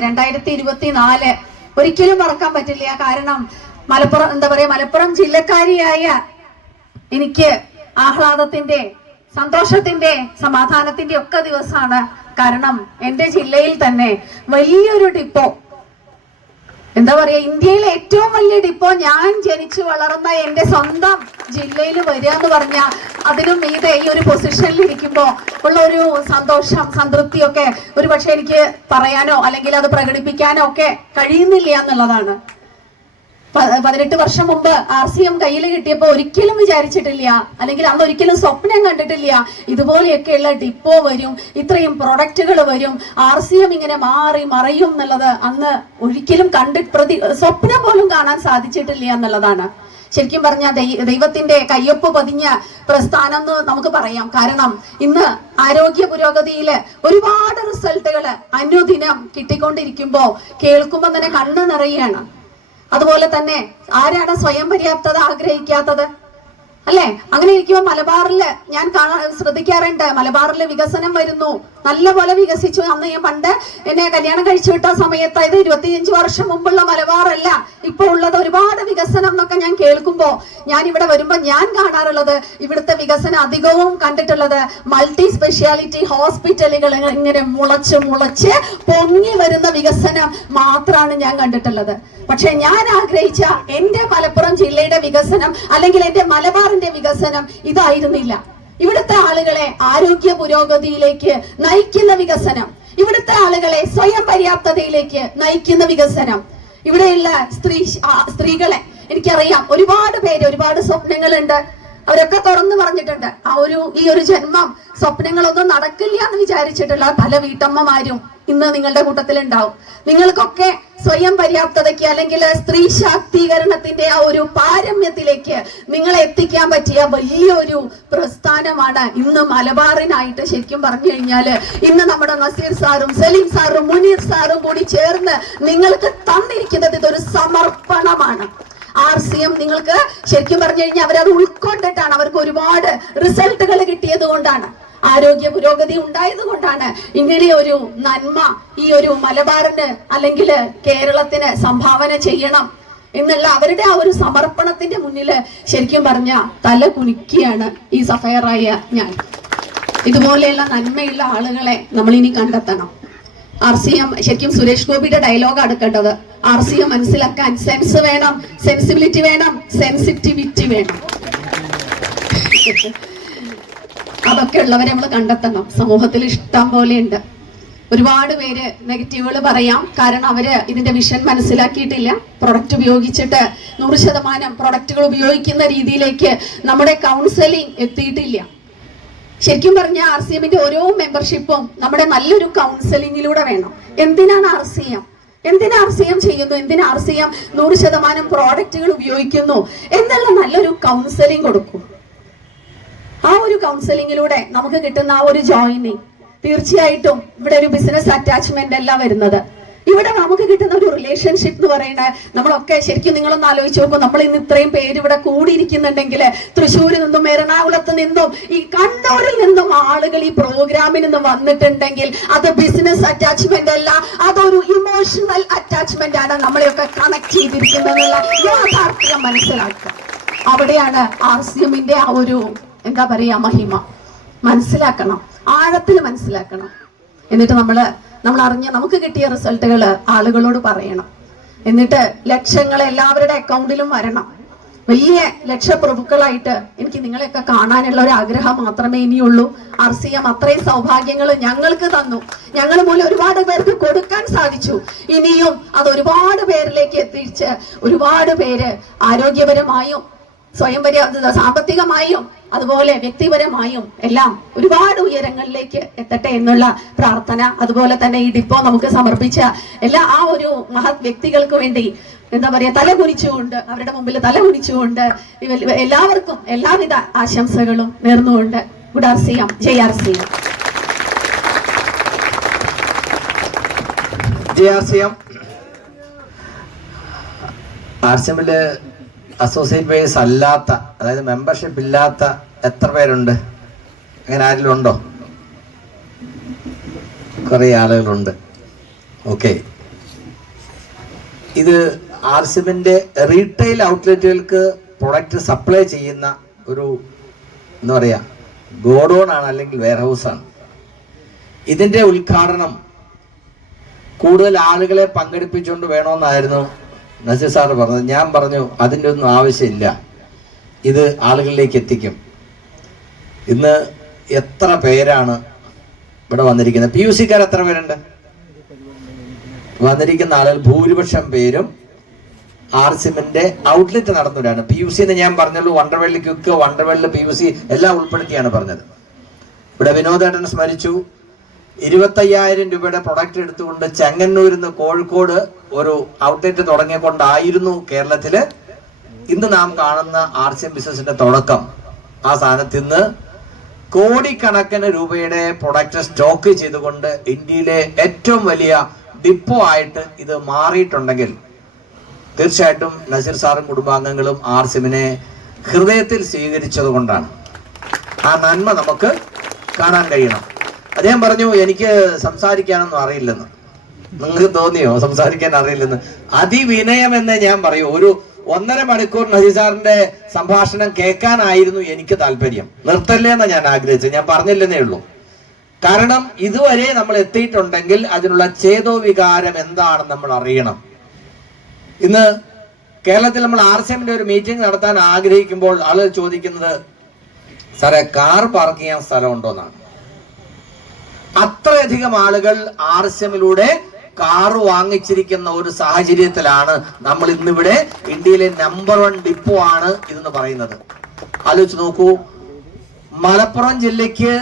2024 ഒരിക്കലും മറക്കാൻ പറ്റില്ല. കാരണം മലപ്പുറം ജില്ലക്കാരിയായ എനിക്ക് ആഹ്ലാദത്തിന്റെ, സന്തോഷത്തിന്റെ, സമാധാനത്തിന്റെ ഒക്കെ ദിവസമാണ്. കാരണം എന്റെ ജില്ലയിൽ തന്നെ വലിയൊരു ഡിപ്പോ, ഇന്ത്യയിലെ ഏറ്റവും വലിയ ഡിപ്പോ ഞാൻ ജനിച്ചു വളർന്ന എന്റെ സ്വന്തം ജില്ലയിൽ വരിക എന്ന് പറഞ്ഞാൽ അതിനും മീതെ ഈ ഒരു പൊസിഷനിൽ ഇരിക്കുമ്പോൾ ഉള്ള ഒരു സന്തോഷം, സംതൃപ്തിയൊക്കെ ഒരു പക്ഷെ എനിക്ക് പറയാനോ അല്ലെങ്കിൽ അത് പ്രകടിപ്പിക്കാനോ ഒക്കെ കഴിയുന്നില്ല എന്നുള്ളതാണ്. 18 വർഷം മുമ്പ് RCM കയ്യിൽ കിട്ടിയപ്പോൾ ഒരിക്കലും വിചാരിച്ചിട്ടില്ല, അല്ലെങ്കിൽ അന്ന് ഒരിക്കലും സ്വപ്നം കണ്ടിട്ടില്ല ഇതുപോലെയൊക്കെയുള്ള ഡിപ്പോ വരും, ഇത്രയും പ്രൊഡക്റ്റുകൾ വരും, RCM ഇങ്ങനെ മാറി മറയും എന്നുള്ളത് അന്ന് ഒരിക്കലും സ്വപ്നം പോലും കാണാൻ സാധിച്ചിട്ടില്ല എന്നുള്ളതാണ്. ശരിക്കും പറഞ്ഞാൽ ദൈവത്തിന്റെ കയ്യൊപ്പ് പതിഞ്ഞ പ്രസ്ഥാനം എന്ന് നമുക്ക് പറയാം. കാരണം ഇന്ന് ആരോഗ്യ പുരോഗതിയില് ഒരുപാട് റിസൾട്ടുകൾ അനുദിനം കിട്ടിക്കൊണ്ടിരിക്കുമ്പോ കേൾക്കുമ്പോൾ തന്നെ കണ്ണ് നിറയാണ്. അതുപോലെ തന്നെ ആരാണ് സ്വയം പര്യാപ്തത ആഗ്രഹിക്കാത്തത്, അല്ലെ? അങ്ങനെ ഇരിക്കുമ്പോൾ മലബാറില് ഞാൻ ശ്രദ്ധിക്കാറുണ്ട്, മലബാറില് വികസനം വരുന്നു, നല്ല പോലെ വികസിച്ചു. അന്ന് ഞാൻ പണ്ട് എന്നെ കല്യാണം കഴിച്ചു വിട്ട സമയത്ത്, ഇത് 25 വർഷം മുമ്പുള്ള മലബാറല്ല ഇപ്പൊ ഉള്ളത്. ഒരുപാട് വികസനം എന്നൊക്കെ ഞാൻ കേൾക്കുമ്പോ ഞാൻ ഇവിടെ വരുമ്പോ ഞാൻ കാണാറുള്ളത്, ഇവിടുത്തെ വികസനം അധികവും കണ്ടിട്ടുള്ളത് മൾട്ടി സ്പെഷ്യാലിറ്റി ഹോസ്പിറ്റലുകൾ ഇങ്ങനെ മുളച്ച് പൊങ്ങി വരുന്ന വികസനം മാത്രമാണ് ഞാൻ കണ്ടിട്ടുള്ളത്. പക്ഷെ ഞാൻ ആഗ്രഹിച്ച എന്റെ മലപ്പുറം ജില്ലയുടെ വികസനം, അല്ലെങ്കിൽ എന്റെ മലബാറിന്റെ വികസനം ഇതായിരുന്നില്ല. ഇവിടുത്തെ ആളുകളെ ആരോഗ്യ പുരോഗതിയിലേക്ക് നയിക്കുന്ന വികസനം, ഇവിടുത്തെ ആളുകളെ സ്വയം പര്യാപ്തതയിലേക്ക് നയിക്കുന്ന വികസനം, ഇവിടെയുള്ള സ്ത്രീകളെ എനിക്കറിയാം, ഒരുപാട് പേര് ഒരുപാട് സ്വപ്നങ്ങളുണ്ട്, അവരൊക്കെ തുറന്നു പറഞ്ഞിട്ടുണ്ട്. ഈ ഒരു ജന്മം സ്വപ്നങ്ങളൊന്നും നടക്കില്ല എന്ന് വിചാരിച്ചിട്ടുള്ള പല വീട്ടമ്മമാരും ഇന്ന് നിങ്ങളുടെ കൂട്ടത്തിൽ ഉണ്ടാവും. നിങ്ങൾക്കൊക്കെ സ്വയം പര്യാപ്തതയ്ക്ക്, അല്ലെങ്കിൽ സ്ത്രീ ശാക്തീകരണത്തിന്റെ ആ ഒരു പാരമ്യത്തിലേക്ക് നിങ്ങളെ എത്തിക്കാൻ പറ്റിയ വലിയൊരു പ്രസ്ഥാനമാണ് ഇന്ന് മലബാറിനായിട്ട് ശരിക്കും പറഞ്ഞു കഴിഞ്ഞാല് ഇന്ന് നമ്മുടെ നസീർ സാറും സലീം സാറും മുനീർ സാറും കൂടി ചേർന്ന് നിങ്ങൾക്ക് തന്നിരിക്കുന്നത് ഇതൊരു സമർപ്പണമാണ്. RCM നിങ്ങൾക്ക് ശരിക്കും പറഞ്ഞു കഴിഞ്ഞാൽ അവരത് ഉൾക്കൊണ്ടിട്ടാണ്, അവർക്ക് ഒരുപാട് റിസൾട്ടുകൾ കിട്ടിയത് കൊണ്ടാണ്, ആരോഗ്യ പുരോഗതി ഉണ്ടായത് കൊണ്ടാണ് ഇങ്ങനെ ഒരു നന്മ ഈ ഒരു മലബാറിന് അല്ലെങ്കിൽ കേരളത്തിന് സംഭാവന ചെയ്യണം എന്നുള്ള അവരുടെ ആ ഒരു സമർപ്പണത്തിന്റെ മുന്നില് ശരിക്കും പറഞ്ഞ തല കുനിക്കുകയാണ് ഈ സഫയറായ ഞാൻ. ഇതുപോലെയുള്ള നന്മയുള്ള ആളുകളെ നമ്മൾ ഇനി കണ്ടെത്തണം. RCM ശരിക്കും സുരേഷ് ഗോപിയുടെ ഡയലോഗ് എടുക്കേണ്ടത്, RCM മനസ്സിലാക്കാൻ സെൻസ് വേണം, സെൻസിബിലിറ്റി വേണം, സെൻസിറ്റിവിറ്റി വേണം. അതൊക്കെ ഉള്ളവരെ നമ്മൾ കണ്ടെത്തണം. സമൂഹത്തിൽ ഇഷ്ടം പോലെ ഉണ്ട്. ഒരുപാട് പേര് നെഗറ്റീവുകൾ പറയാം, കാരണം അവര് ഇതിന്റെ വിഷൻ മനസ്സിലാക്കിയിട്ടില്ല. പ്രൊഡക്റ്റ് ഉപയോഗിച്ചിട്ട് 100% പ്രൊഡക്റ്റുകൾ ഉപയോഗിക്കുന്ന രീതിയിലേക്ക് നമ്മുടെ കൗൺസിലിംഗ് എത്തിയിട്ടില്ല. ശരിക്കും പറഞ്ഞ RCMന്റെ ഓരോ മെമ്പർഷിപ്പും നമ്മുടെ നല്ലൊരു കൗൺസിലിംഗിലൂടെ വേണം. എന്തിനാണ് RCM ചെയ്യുന്നു, എന്തിനാ RCM 100% പ്രോഡക്റ്റുകൾ ഉപയോഗിക്കുന്നു എന്നുള്ള നല്ലൊരു കൗൺസിലിംഗ് കൊടുക്കും. ആ ഒരു കൗൺസിലിംഗിലൂടെ നമുക്ക് കിട്ടുന്ന ആ ഒരു ജോയിനിങ്, തീർച്ചയായിട്ടും ഇവിടെ ഒരു ബിസിനസ് അറ്റാച്ച്മെന്റ് അല്ല വരുന്നത്. ഇവിടെ നമുക്ക് കിട്ടുന്ന ഒരു റിലേഷൻഷിപ്പ് എന്ന് പറയുന്നത്, നമ്മളൊക്കെ ശരിക്കും നിങ്ങളൊന്ന് ആലോചിച്ച് നോക്കും, നമ്മൾ ഇന്ന് ഇത്രയും പേര് ഇവിടെ കൂടിയിരിക്കുന്നുണ്ടെങ്കിൽ തൃശ്ശൂരിൽ നിന്നും എറണാകുളത്ത് നിന്നും ഈ കണ്ണൂരിൽ നിന്നും ആളുകൾ ഈ പ്രോഗ്രാമിൽ നിന്ന് വന്നിട്ടുണ്ടെങ്കിൽ അത് ബിസിനസ് അറ്റാച്ച്മെന്റ് അല്ല, അതൊരു ഇമോഷണൽ അറ്റാച്ച്മെന്റ് ആണ് നമ്മളെയൊക്കെ കണക്ട് ചെയ്തിരിക്കുന്നതെന്നുള്ള യാഥാർത്ഥ്യം മനസ്സിലാക്കുക. അവിടെയാണ് RCMന്റെ ആ ഒരു മഹിമ മനസ്സിലാക്കണം, ആഴത്തിൽ മനസ്സിലാക്കണം. എന്നിട്ട് നമ്മൾ അറിഞ്ഞ നമുക്ക് കിട്ടിയ റിസൾട്ടുകൾ ആളുകളോട് പറയണം. എന്നിട്ട് ലക്ഷങ്ങൾ എല്ലാവരുടെ അക്കൗണ്ടിലും വരണം. വലിയ ലക്ഷപ്രഭുക്കളായിട്ട് എനിക്ക് നിങ്ങളെയൊക്കെ കാണാനുള്ള ഒരു ആഗ്രഹം മാത്രമേ ഇനിയുള്ളൂ. RCM അത്രയും സൗഭാഗ്യങ്ങൾ ഞങ്ങൾക്ക് തന്നു, ഞങ്ങൾ മൂലം ഒരുപാട് പേർക്ക് കൊടുക്കാൻ സാധിച്ചു. ഇനിയും അത് ഒരുപാട് പേരിലേക്ക് എത്തിച്ച് ഒരുപാട് പേര് ആരോഗ്യപരമായും സ്വയം പര്യാപ്തത, സാമ്പത്തികമായും അതുപോലെ വ്യക്തിപരമായും എല്ലാം ഒരുപാട് ഉയരങ്ങളിലേക്ക് എത്തട്ടെ എന്നുള്ള പ്രാർത്ഥന. അതുപോലെ തന്നെ ഈ ഡിപ്പോ നമുക്ക് സമർപ്പിച്ച ആ ഒരു മഹത് വ്യക്തികൾക്ക് വേണ്ടി തലകുനിച്ചുകൊണ്ട്, അവരുടെ മുമ്പിൽ തലകുനിച്ചുകൊണ്ട് എല്ലാവർക്കും എല്ലാവിധ ആശംസകളും നേർന്നുകൊണ്ട് ഗുഡ് RCM, ജയ് RCM. RCMല് അസോസിയേറ്റ് പേഴ്സ് അല്ലാത്ത, അതായത് മെമ്പർഷിപ്പ് ഇല്ലാത്ത എത്ര പേരുണ്ട്? അങ്ങനെ ആരെങ്കിലും ഉണ്ടോ? കുറേ ആളുകളുണ്ട്. ഓക്കെ, ഇത് ആർസിഎമ്മിന്റെ റീറ്റെയിൽ ഔട്ട്ലെറ്റുകൾക്ക് പ്രൊഡക്റ്റ് സപ്ലൈ ചെയ്യുന്ന ഒരു എന്താ പറയാ ഗോഡൌൺ ആണ്, അല്ലെങ്കിൽ വെയർഹൗസ് ആണ്. ഇതിന്റെ ഉദ്ഘാടനം കൂടുതൽ ആളുകളെ പങ്കെടുപ്പിച്ചുകൊണ്ട് വേണമെന്നായിരുന്നു നസീർ സാറ് പറഞ്ഞത്. ഞാൻ പറഞ്ഞു അതിൻ്റെ ഒന്നും ആവശ്യമില്ല, ഇത് ആളുകളിലേക്ക് എത്തിക്കും. ഇന്ന് എത്ര പേരാണ് ഇവിടെ വന്നിരിക്കുന്നത്? PUC-ക്കാർ എത്ര പേരുണ്ട്? വന്നിരിക്കുന്ന ആളുകൾ ഭൂരിപക്ഷം പേരും ആർസിഎമ്മിന്റെ ഔട്ട്ലെറ്റ് നടത്തുന്നവരാണ്. PUC എന്ന് ഞാൻ പറഞ്ഞുള്ളൂ, വണ്ടർവേൾഡ് ക്യുക്ക്, വണ്ടർവേൾഡ് PUC എല്ലാം ഉൾപ്പെടുത്തിയാണ് പറഞ്ഞത്. ഇവിടെ വിനോദേട്ടൻ സ്മരിച്ചു, 25,000 രൂപയുടെ പ്രൊഡക്റ്റ് എടുത്തുകൊണ്ട് ചെങ്ങന്നൂരിൽ നിന്ന് കോഴിക്കോട് ഒരു ഔട്ട്ലെറ്റ് തുടങ്ങിക്കൊണ്ടായിരുന്നു കേരളത്തില് ഇന്ന് നാം കാണുന്ന ആർസിഎം ബിസിനസിന്റെ തുടക്കം. ആ സ്ഥാനത്ത് ഇന്ന് കോടിക്കണക്കിന് രൂപയുടെ പ്രൊഡക്റ്റ് സ്റ്റോക്ക് ചെയ്തുകൊണ്ട് ഇന്ത്യയിലെ ഏറ്റവും വലിയ ഡിപ്പോ ആയിട്ട് ഇത് മാറിയിട്ടുണ്ടെങ്കിൽ തീർച്ചയായിട്ടും നസീർ സാറും കുടുംബാംഗങ്ങളും ആർസിഎമ്മിനെ ഹൃദയത്തിൽ സ്വീകരിച്ചത് കൊണ്ടാണ്. ആ നന്മ നമുക്ക് കാണാൻ കഴിയണം. അദ്ദേഹം പറഞ്ഞു എനിക്ക് സംസാരിക്കാനൊന്നും അറിയില്ലെന്ന്. നിങ്ങൾക്ക് തോന്നിയോ സംസാരിക്കാൻ അറിയില്ലെന്ന്? അതിവിനയം എന്നേ ഞാൻ പറയൂ. ഒരു 1.5 മണിക്കൂർ നസീർ സാറിന്റെ സംഭാഷണം കേൾക്കാനായിരുന്നു എനിക്ക് താല്പര്യം. നിർത്തല്ലേ എന്നാ ഞാൻ ആഗ്രഹിച്ചത്, ഞാൻ പറഞ്ഞില്ലെന്നേ ഉള്ളൂ. കാരണം ഇതുവരെ നമ്മൾ എത്തിയിട്ടുണ്ടെങ്കിൽ അതിനുള്ള ചേതോവികാരം എന്താണെന്ന് നമ്മൾ അറിയണം. ഇന്ന് കേരളത്തിൽ നമ്മൾ ആർസിഎമ്മിന്റെ ഒരു മീറ്റിംഗ് നടത്താൻ ആഗ്രഹിക്കുമ്പോൾ ആളുകൾ ചോദിക്കുന്നത്, സാറേ കാർ പാർക്ക് ചെയ്യാൻ സ്ഥലമുണ്ടോ എന്നാണ്. അത്രയധികം ആളുകൾ ആർസിഎമ്മിലൂടെ കാറ് വാങ്ങിച്ചിരിക്കുന്ന ഒരു സാഹചര്യത്തിലാണ് നമ്മൾ ഇന്നിവിടെ ഇന്ത്യയിലെ നമ്പർ 1 ഡിപ്പോ ആണ് ഇതെന്ന് പറയുന്നത്. ആലോചിച്ച് നോക്കൂ, മലപ്പുറം ജില്ലയ്ക്ക്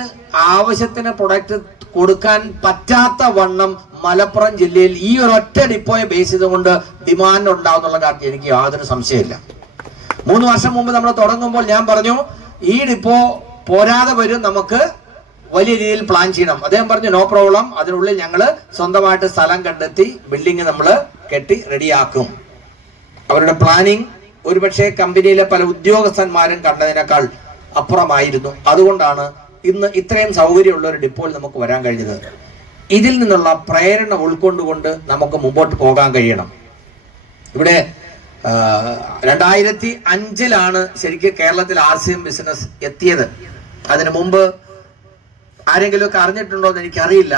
ആവശ്യത്തിന് പ്രൊഡക്റ്റ് കൊടുക്കാൻ പറ്റാത്ത വണ്ണം മലപ്പുറം ജില്ലയിൽ ഈ ഒരൊറ്റ ഡിപ്പോയെ ബേസ് ചെയ്തുകൊണ്ട് ഡിമാൻഡ് ഉണ്ടാവുന്നുള്ള കാര്യത്തിൽ എനിക്ക് യാതൊരു സംശയമില്ല. 3 വർഷം മുമ്പ് നമ്മൾ തുടങ്ങുമ്പോൾ ഞാൻ പറഞ്ഞു ഈ ഡിപ്പോ പോരാതെ വരും, നമുക്ക് വലിയ രീതിയിൽ പ്ലാൻ ചെയ്യണം. അദ്ദേഹം പറഞ്ഞു നോ പ്രോബ്ലം, അതിനുള്ളിൽ ഞങ്ങൾ സ്വന്തമായിട്ട് സ്ഥലം കണ്ടെത്തി ബിൽഡിംഗ് നമ്മൾ കെട്ടി റെഡിയാക്കും. അവരുടെ പ്ലാനിങ് ഒരുപക്ഷെ കമ്പനിയിലെ പല ഉദ്യോഗസ്ഥന്മാരും കണ്ടതിനേക്കാൾ അപ്പുറമായിരുന്നു. അതുകൊണ്ടാണ് ഇന്ന് ഇത്രയും സൗകര്യമുള്ള ഒരു ഡിപ്പോയിൽ നമുക്ക് വരാൻ കഴിഞ്ഞത്. ഇതിൽ നിന്നുള്ള പ്രേരണ ഉൾക്കൊണ്ടുകൊണ്ട് നമുക്ക് മുമ്പോട്ട് പോകാൻ കഴിയണം. ഇവിടെ 2005-ലാണ് ശരിക്കും കേരളത്തിൽ ആർസിഎം ബിസിനസ് എത്തിയത്. അതിനു മുമ്പ് ആരെങ്കിലും ഒക്കെ അറിഞ്ഞിട്ടുണ്ടോ എന്ന് എനിക്കറിയില്ല.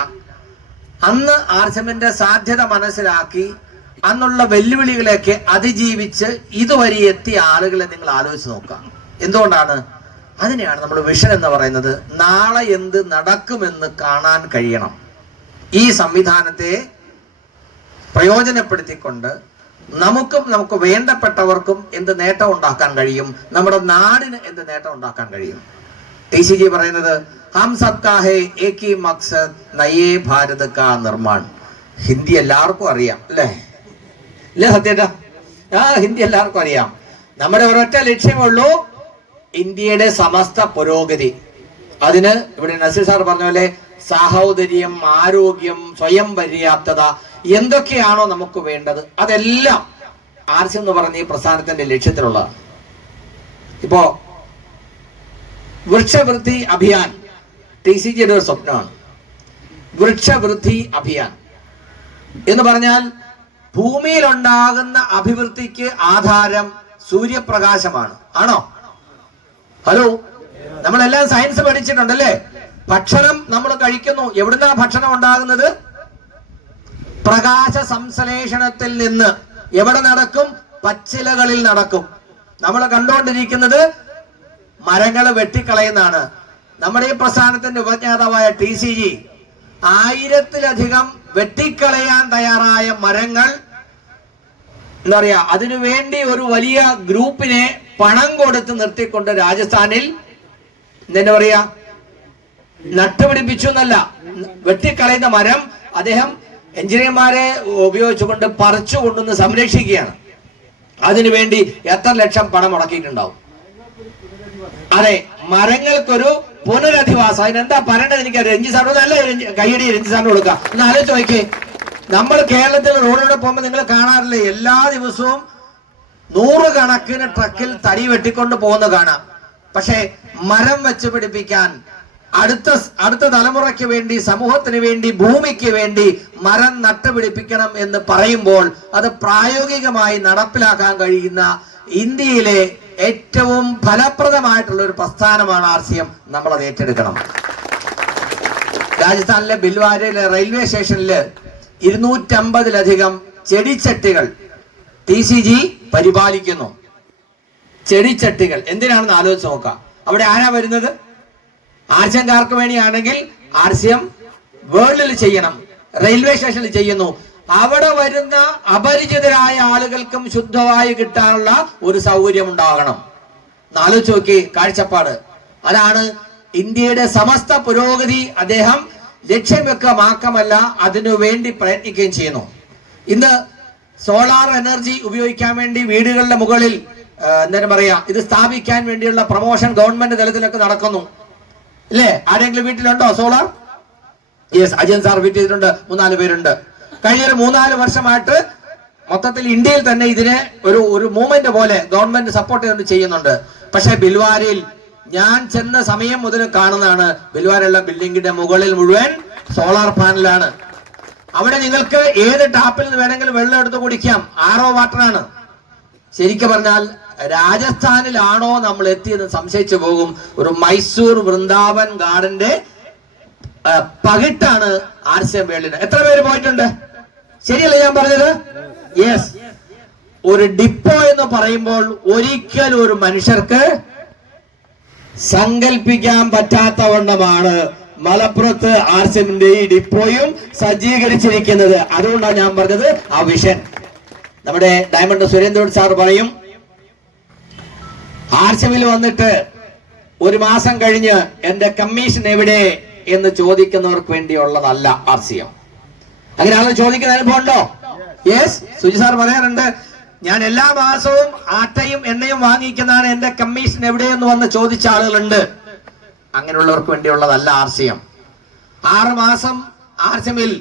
അന്ന് ആർസിഎമ്മിന്റെ സാധ്യത മനസ്സിലാക്കി അന്നുള്ള വെല്ലുവിളികളെയൊക്കെ അതിജീവിച്ച് ഇതുവരെ എത്തിയ ആളുകളെ നിങ്ങൾ ആലോചിച്ച് നോക്കാം. എന്തുകൊണ്ടാണ്? അതിനെയാണ് നമ്മൾ വിഷൻ എന്ന് പറയുന്നത്. നാളെ എന്ത് നടക്കുമെന്ന് കാണാൻ കഴിയണം. ഈ സംവിധാനത്തെ പ്രയോജനപ്പെടുത്തിക്കൊണ്ട് നമുക്ക് വേണ്ടപ്പെട്ടവർക്കും എന്ത് നേട്ടം ഉണ്ടാക്കാൻ കഴിയും, നമ്മുടെ നാടിന് എന്ത് നേട്ടം ഉണ്ടാക്കാൻ കഴിയും. TCG പറയുന്നത് ഹം സബ്കാ ഹേ ഏക് ഹി മക്സദ് നയേ ഭാരത് കാ നിർമ്മാൺ. ഹിന്ദി എല്ലാവർക്കും അറിയാം അല്ലേ? ഇല്ലേ സത്യേട്ടാ? ഹിന്ദി എല്ലാവർക്കും അറിയാം. നമ്മുടെ ഒരൊറ്റ ലക്ഷ്യമുള്ളൂ, ഇന്ത്യയുടെ സമസ്ത പുരോഗതി. അതിന് ഇവിടെ നസീർ സാർ പറഞ്ഞ പോലെ സാഹോദര്യം, ആരോഗ്യം, സ്വയം പര്യാപ്തത എന്തൊക്കെയാണോ നമുക്ക് വേണ്ടത് അതെല്ലാം ആർസിഎം എന്ന് പറഞ്ഞ ഈ പ്രസ്ഥാനത്തിന്റെ ലക്ഷ്യത്തിലുള്ളതാണ്. ഇപ്പോ വൃക്ഷവൃദ്ധി അഭിയാൻ TCGയുടെ ഒരു സ്വപ്നമാണ്. വൃക്ഷവൃദ്ധി അഭിയാൻ എന്ന് പറഞ്ഞാൽ ഭൂമിയിലുണ്ടാകുന്ന അഭിവൃദ്ധിക്ക് ആധാരം സൂര്യപ്രകാശമാണ്. ആണോ? ഹലോ, നമ്മളെല്ലാം സയൻസ് പഠിച്ചിട്ടുണ്ടല്ലേ? ഭക്ഷണം നമ്മൾ കഴിക്കുന്നു, എവിടുന്നാ ഭക്ഷണം ഉണ്ടാകുന്നത്? പ്രകാശ സംശ്ലേഷണത്തിൽ നിന്ന്. എവിടെ നടക്കും? പച്ചിലകളിൽ നടക്കും. നമ്മൾ കണ്ടുകൊണ്ടിരിക്കുന്നത് മരങ്ങൾ വെട്ടിക്കളയുന്നതാണ്. നമ്മുടെ ഈ പ്രസ്ഥാനത്തിന്റെ ഉപജ്ഞാതാവായ TCG 1000-ലധികം വെട്ടിക്കളയാൻ തയ്യാറായ മരങ്ങൾ എന്താ പറയാ, അതിനുവേണ്ടി ഒരു വലിയ ഗ്രൂപ്പിനെ പണം കൊടുത്ത് നിർത്തിക്കൊണ്ട് രാജസ്ഥാനിൽ എന്താ പറയാ നട്ടുപിടിപ്പിച്ചു എന്നല്ല, വെട്ടിക്കളയുന്ന മരം അദ്ദേഹം എഞ്ചിനീയർമാരെ ഉപയോഗിച്ചുകൊണ്ട് പറിച്ചു കൊണ്ടുവന്ന് സംരക്ഷിക്കുകയാണ്. അതിനുവേണ്ടി എത്ര ലക്ഷം പണം മുടക്കിയിട്ടുണ്ടാവും. അതെ, മരങ്ങൾക്കൊരു പുനരധിവാസം. അതിനെന്താ പറയേണ്ടത് എനിക്കറിയാം. രഞ്ജി സാറിന് നല്ല കൈയടി രഞ്ജി സാറിന് കൊടുക്കാം. ഒന്ന് ആലോചിച്ച് നോക്കിയേ, നമ്മൾ കേരളത്തിൽ റോഡിലൂടെ പോകുമ്പോൾ നിങ്ങൾ കാണാറില്ലേ, എല്ലാ ദിവസവും 100 കണക്കിന് ട്രക്കിൽ തടി വെട്ടിക്കൊണ്ട് പോകുന്ന കാണാം. പക്ഷെ മരം വെച്ച് പിടിപ്പിക്കാൻ അടുത്ത തലമുറയ്ക്ക് വേണ്ടി, സമൂഹത്തിന് വേണ്ടി, ഭൂമിക്ക് വേണ്ടി മരം നട്ടുപിടിപ്പിക്കണം എന്ന് പറയുമ്പോൾ അത് പ്രായോഗികമായി നടപ്പിലാക്കാൻ കഴിയുന്ന ഇന്ത്യയിലെ ഏറ്റവും ഫലപ്രദമായിട്ടുള്ള ഒരു പ്രസ്ഥാനമാണ് RCM. നമ്മളത് ഏറ്റെടുക്കണം. രാജസ്ഥാനിലെ ബിൽവാരയിലെ റെയിൽവേ സ്റ്റേഷനില് 250-ലധികം ചെടിച്ചട്ടികൾ TCG പരിപാലിക്കുന്നു. ചെടിച്ചട്ടികൾ എന്തിനാണെന്ന് ആലോചിച്ച് നോക്കാം. അവിടെ ആരാ വരുന്നത്? RCMകാർക്ക് വേണ്ടിയാണെങ്കിൽ RCM വേൾഡിൽ ചെയ്യണം, റെയിൽവേ സ്റ്റേഷനിൽ ചെയ്യുന്നു. അവിടെ വരുന്ന അപരിചിതരായ ആളുകൾക്കും ശുദ്ധവായു കിട്ടാനുള്ള ഒരു സൗകര്യം ഉണ്ടാകണം. ആലോചിച്ച് നോക്കി കാഴ്ചപ്പാട്. അതാണ് ഇന്ത്യയുടെ സമസ്ത പുരോഗതി. അദ്ദേഹം ലക്ഷ്യം വെക്കുക മാത്രമല്ല, അതിനു വേണ്ടി പ്രയത്നിക്കുകയും ചെയ്യുന്നു. ഇന്ന് സോളാർ എനർജി ഉപയോഗിക്കാൻ വേണ്ടി വീടുകളുടെ മുകളിൽ എന്താ പറയാ, ഇത് സ്ഥാപിക്കാൻ വേണ്ടിയുള്ള പ്രൊമോഷൻ ഗവൺമെന്റ് തലത്തിലൊക്കെ നടക്കുന്നു, അല്ലേ? ആരെങ്കിലും വീട്ടിലുണ്ടോ സോളാർ? യെസ്, അജയൻ സാർ വീട്ടിലുണ്ട്, 3-4 പേരുണ്ട്. കഴിഞ്ഞ ഒരു 3-4 വർഷമായിട്ട് മൊത്തത്തിൽ ഇന്ത്യയിൽ തന്നെ ഇതിനെ ഒരു മൂവ്മെന്റ് പോലെ ഗവൺമെന്റ് സപ്പോർട്ട് ചെയ്തുകൊണ്ട് ചെയ്യുന്നുണ്ട്. പക്ഷെ ബിൽവാരയിൽ ഞാൻ ചെന്ന സമയം മുതൽ കാണുന്നതാണ്, ബിൽവാരയുള്ള ബിൽഡിങ്ങിന്റെ മുകളിൽ മുഴുവൻ സോളാർ പാനലാണ്. അവിടെ നിങ്ങൾക്ക് ഏത് ടാപ്പിൽ നിന്ന് വേണമെങ്കിലും വെള്ളം എടുത്ത് കുടിക്കാം. RO വാട്ടറാണ്. ശരിക്കും പറഞ്ഞാൽ രാജസ്ഥാനിലാണോ നമ്മൾ എത്തിയെന്ന് സംശയിച്ചു പോകും. ഒരു മൈസൂർ വൃന്ദാവൻ ഗാർഡന്റെ പകിട്ടാണ് RCM വേൾഡിന്. എത്ര പേര് പോയിട്ടുണ്ട്? ശരിയല്ലേ ഞാൻ പറഞ്ഞത്? യെസ്. ഒരു ഡിപ്പോ എന്ന് പറയുമ്പോൾ ഒരിക്കലും ഒരു മനുഷ്യർക്ക് സങ്കല്പിക്കാൻ പറ്റാത്ത വണ്ണമാണ് മലപ്പുറത്ത് RCMന്റെ ഈ ഡിപ്പോയും സജ്ജീകരിച്ചിരിക്കുന്നത്. അതുകൊണ്ടാണ് ഞാൻ പറഞ്ഞത് ആ വിഷൻ. നമ്മുടെ ഡയമണ്ട് സുരേന്ദ്രൻ സാർ പറയും, RCMൽ വന്നിട്ട് 1 മാസം കഴിഞ്ഞ് എന്റെ കമ്മീഷൻ എവിടെ എന്ന് ചോദിക്കുന്നവർക്ക് വേണ്ടിയുള്ളതല്ല RCM. അങ്ങനെയാണോ ചോദിക്കുന്ന അനുഭവം ഉണ്ടോ? യെസ്. സുജി സാർ പറയാറുണ്ട്, ഞാൻ എല്ലാ മാസവും ആട്ടയും എണ്ണയും വാങ്ങിക്കുന്നതാണ്, എന്റെ കമ്മീഷൻ എവിടെയെന്ന് വന്ന് ചോദിച്ച ആളുകളുണ്ട്. അങ്ങനെയുള്ളവർക്ക് വേണ്ടിയുള്ളതല്ല RCM. 6 മാസം RCMൽ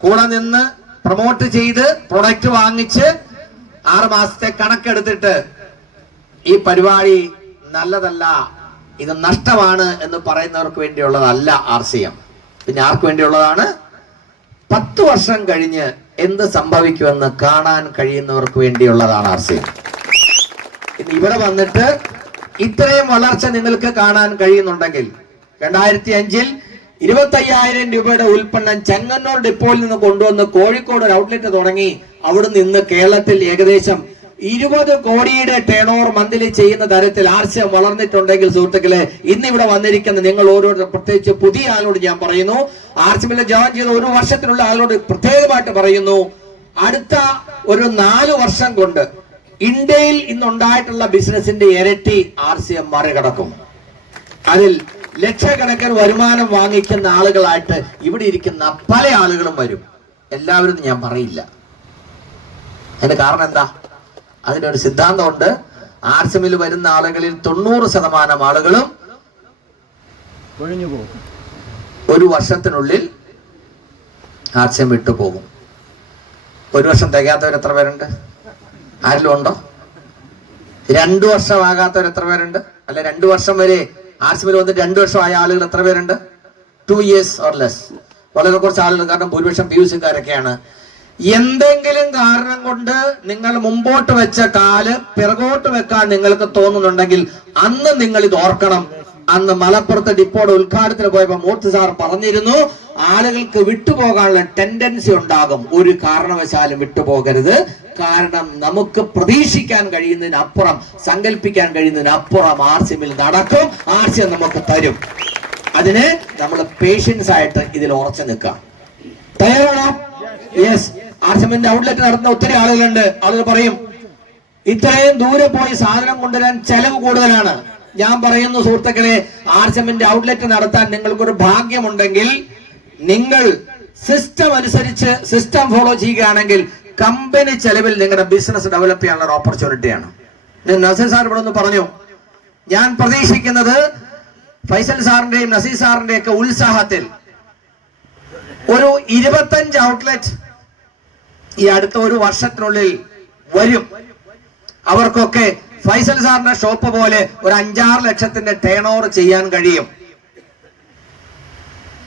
കൂടെ നിന്ന് പ്രൊമോട്ട് ചെയ്ത് പ്രൊഡക്റ്റ് വാങ്ങിച്ച് 6 മാസത്തെ കണക്കെടുത്തിട്ട് ഈ പരിപാടി നല്ലതല്ല, ഇത് നഷ്ടമാണ് എന്ന് പറയുന്നവർക്ക് വേണ്ടിയുള്ളതല്ല RCM. പിന്നെ ആർക്ക് വേണ്ടിയുള്ളതാണ്? 10 വർഷം കഴിഞ്ഞ് എന്ത് സംഭവിക്കുമെന്ന് കാണാൻ കഴിയുന്നവർക്ക് വേണ്ടിയുള്ളതാണ് RCM. ഇവിടെ വന്നിട്ട് ഇത്രയും വളർച്ച നിങ്ങൾക്ക് കാണാൻ കഴിയുന്നുണ്ടെങ്കിൽ 2005-ൽ 25,000 രൂപയുടെ ഉൽപ്പന്നം ചെങ്ങന്നൂർ ഡിപ്പോയിൽ നിന്ന് കൊണ്ടുവന്ന് കോഴിക്കോട് ഒരു ഔട്ട്ലെറ്റ് തുടങ്ങി. അവിടെ നിന്ന് കേരളത്തിൽ ഏകദേശം 20 കോടിയുടെ ടേൺ ഓവർ മന്ത്ലി ചെയ്യുന്ന തരത്തിൽ RCM വളർന്നിട്ടുണ്ടെങ്കിൽ സുഹൃത്തുക്കളെ, ഇന്ന് ഇവിടെ വന്നിരിക്കുന്ന നിങ്ങൾ ഓരോരുത്തർ, പ്രത്യേകിച്ച് പുതിയ ആളോട് ഞാൻ പറയുന്നു, RCMൽ ജോയിൻ ചെയ്ത 1 വർഷത്തിനുള്ള ആളോട് പ്രത്യേകമായിട്ട് പറയുന്നു, അടുത്ത ഒരു 4 വർഷം കൊണ്ട് ഇന്ത്യയിൽ ഇന്നുണ്ടായിട്ടുള്ള ബിസിനസിന്റെ ഇരട്ടി RCM മറികടക്കും. അതിൽ ലക്ഷക്കണക്കിന് വരുമാനം വാങ്ങിക്കുന്ന ആളുകളായിട്ട് ഇവിടെ ഇരിക്കുന്ന പല ആളുകളും വരും. എല്ലാവരും ഞാൻ പറയില്ല. അതിന്റെ കാരണം എന്താ? അതിനൊരു സിദ്ധാന്തമുണ്ട്. RCMൽ വരുന്ന ആളുകളിൽ 90% ആളുകളും 1 വർഷത്തിനുള്ളിൽ RCM വിട്ടുപോകും. 1 വർഷം തികയാത്തവർ എത്ര പേരുണ്ട്? ആരിലും ഉണ്ടോ? 2 വർഷമാകാത്തവർ എത്ര പേരുണ്ട്? അല്ലെ 2 വർഷം വരെ RCMൽ വന്നിട്ട് 2 വർഷമായ ആളുകൾ എത്ര പേരുണ്ട്? 2 years or less. വളരെ കുറച്ച് ആളുകൾ. കാരണം ഭൂരിപക്ഷം PUCക്കാരൊക്കെയാണ്. എന്തെങ്കിലും കാരണം കൊണ്ട് നിങ്ങൾ മുമ്പോട്ട് വെച്ച കാല് പിറകോട്ട് വെക്കാൻ നിങ്ങൾക്ക് തോന്നുന്നുണ്ടെങ്കിൽ അന്ന് നിങ്ങൾ ഇത് ഓർക്കണം. അന്ന് മലപ്പുറത്ത് ഡിപ്പോയുടെ ഉദ്ഘാടനത്തിന് പോയപ്പോൾ മൂർത്തി സാർ പറഞ്ഞിരുന്നു, ആളുകൾക്ക് വിട്ടുപോകാനുള്ള ടെൻഡൻസി ഉണ്ടാകും. ഒരു കാരണവശാലും വിട്ടുപോകരുത്. കാരണം നമുക്ക് പ്രതീക്ഷിക്കാൻ കഴിയുന്നതിനപ്പുറം, സങ്കല്പിക്കാൻ കഴിയുന്നതിനപ്പുറം RCMൽ നടക്കും. RCM നമുക്ക് തരും. അതിന് നമ്മൾ പേഷ്യൻസ് ആയിട്ട് ഇതിൽ ഉറച്ചു നിൽക്കാം. തയ്യാറാണോ? യെസ്. RCMന്റെ ഔട്ട്ലെറ്റ് നടത്തുന്ന ഒത്തിരി ആളുകളുണ്ട്. ആളുകൾ പറയും, ഇത്രയും ദൂരെ പോയി സാധനം കൊണ്ടുവരാൻ ചെലവ് കൂടുതലാണ്. ഞാൻ പറയുന്നു സുഹൃത്തുക്കളെ, RCMന്റെ ഔട്ട്ലെറ്റ് നടത്താൻ നിങ്ങൾക്കൊരു ഭാഗ്യമുണ്ടെങ്കിൽ, നിങ്ങൾ സിസ്റ്റം അനുസരിച്ച് സിസ്റ്റം ഫോളോ ചെയ്യുകയാണെങ്കിൽ കമ്പനി ചെലവിൽ നിങ്ങളുടെ ബിസിനസ് ഡെവലപ്പ് ചെയ്യാനുള്ള ഒരു ഓപ്പർച്യൂണിറ്റിയാണ്. നസീർ സാർ ഇവിടെ ഒന്ന് പറഞ്ഞു, ഞാൻ പ്രതീക്ഷിക്കുന്നത് ഫൈസൽ സാറിന്റെയും നസീർ സാറിന്റെയും ഒക്കെ ഉത്സാഹത്തിൽ ഒരു 25 ഔട്ട്ലെറ്റ് ഈ അടുത്ത 1 വർഷത്തിനുള്ളിൽ വരും. അവർക്കൊക്കെ ഫൈസൽ സാറിന്റെ ഷോപ്പ് പോലെ ഒരു 5-6 ലക്ഷത്തിന്റെ ടേൺ ഓവർ ചെയ്യാൻ കഴിയും.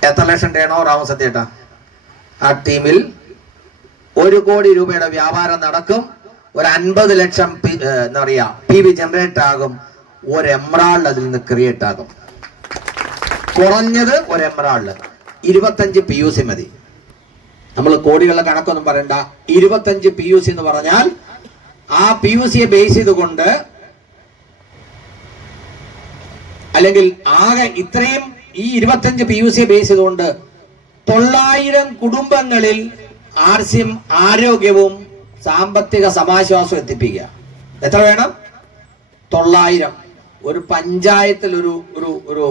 എത്ര ലക്ഷം ടേൺ ഓവർ ആവും സത്യേട്ടാ? ആ ടീമിൽ 1 കോടി രൂപയുടെ വ്യാപാരം നടക്കും. ഒരു 50 ലക്ഷം എന്താ പറയാ PV ജനറേറ്റ് ആകും. ഒരു എമറാൾഡ് അതിൽ നിന്ന് ക്രിയേറ്റ് ആകും. കുറഞ്ഞത് ഒരു എമറാൾഡ് 25 PUC മതി. നമ്മൾ കോടികളുടെ കണക്കൊന്നും പറയണ്ട. 25 PUC എന്ന് പറഞ്ഞാൽ ആ PUCയെ ബേസ് ചെയ്തുകൊണ്ട്, അല്ലെങ്കിൽ ആകെ ഇത്രയും ഈ 25 PUCയെ ബേസ് ചെയ്തുകൊണ്ട് 900 കുടുംബങ്ങളിൽ RCM ആരോഗ്യവും സാമ്പത്തിക സമാശ്വാസവും എത്തിപ്പിക്കുക. എത്ര വേണം? 900. ഒരു പഞ്ചായത്തിൽ ഒരു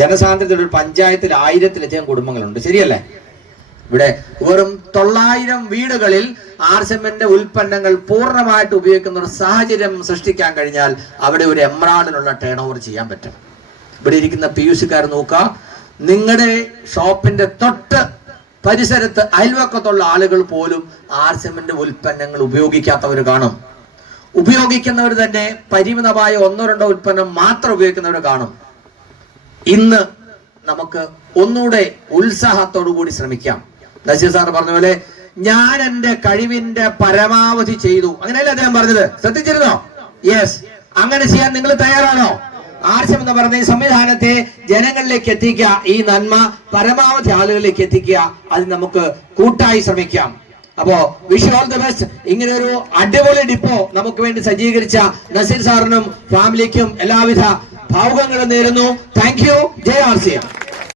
ജനസാന്ദ്രതയിൽ ഒരു പഞ്ചായത്തിൽ 1000-ലധികം കുടുംബങ്ങളുണ്ട്. ശരിയല്ലേ? ഇവിടെ വെറും 900 വീടുകളിൽ RCMന്റെ ഉൽപ്പന്നങ്ങൾ പൂർണ്ണമായിട്ട് ഉപയോഗിക്കുന്ന ഒരു സാഹചര്യം സൃഷ്ടിക്കാൻ കഴിഞ്ഞാൽ അവിടെ ഒരു എമറാൾഡിനുള്ള ടേൺ ഓവർ ചെയ്യാൻ പറ്റും. ഇവിടെ ഇരിക്കുന്ന PUCക്കാർ നോക്കുക, നിങ്ങളുടെ ഷോപ്പിന്റെ തൊട്ട് പരിസരത്ത് അയൽവക്കത്തുള്ള ആളുകൾ പോലും RCMന്റെ ഉൽപ്പന്നങ്ങൾ ഉപയോഗിക്കാത്തവർ കാണും. ഉപയോഗിക്കുന്നവർ തന്നെ പരിമിതമായ 1-2 ഉൽപ്പന്നം മാത്രം ഉപയോഗിക്കുന്നവർ കാണും. ഇന്ന് നമുക്ക് ഒന്നുകൂടെ ഉത്സാഹത്തോടു കൂടി ശ്രമിക്കാം. നസീർ സാർ പറഞ്ഞ പോലെ ഞാൻ എന്റെ കഴിവിന്റെ പരമാവധി ചെയ്തു, അങ്ങനെയല്ലേ അദ്ദേഹം പറഞ്ഞത്? ശ്രദ്ധിച്ചിരുന്നോ? യെസ്. അങ്ങനെ ചെയ്യാൻ നിങ്ങൾ തയ്യാറാണോ? RCM എന്ന് പറയുന്ന ഈ സംവിധാനത്തെ ജനങ്ങളിലേക്ക് എത്തിക്കുക, ഈ നന്മ പരമാവധി ആളുകളിലേക്ക് എത്തിക്കുക. അതിന് നമുക്ക് കൂട്ടായി ശ്രമിക്കാം. അപ്പോ വിഷ് ഓൾ ദി ബെസ്റ്റ്. ഇങ്ങനെ ഒരു അടിപൊളി ഡിപ്പോ നമുക്ക് വേണ്ടി സജ്ജീകരിച്ച നസീർ സാറിനും ഫാമിലിക്കും എല്ലാവിധ ഭാവുകങ്ങളും നേരുന്നു. Thank you. ജയ് RCM.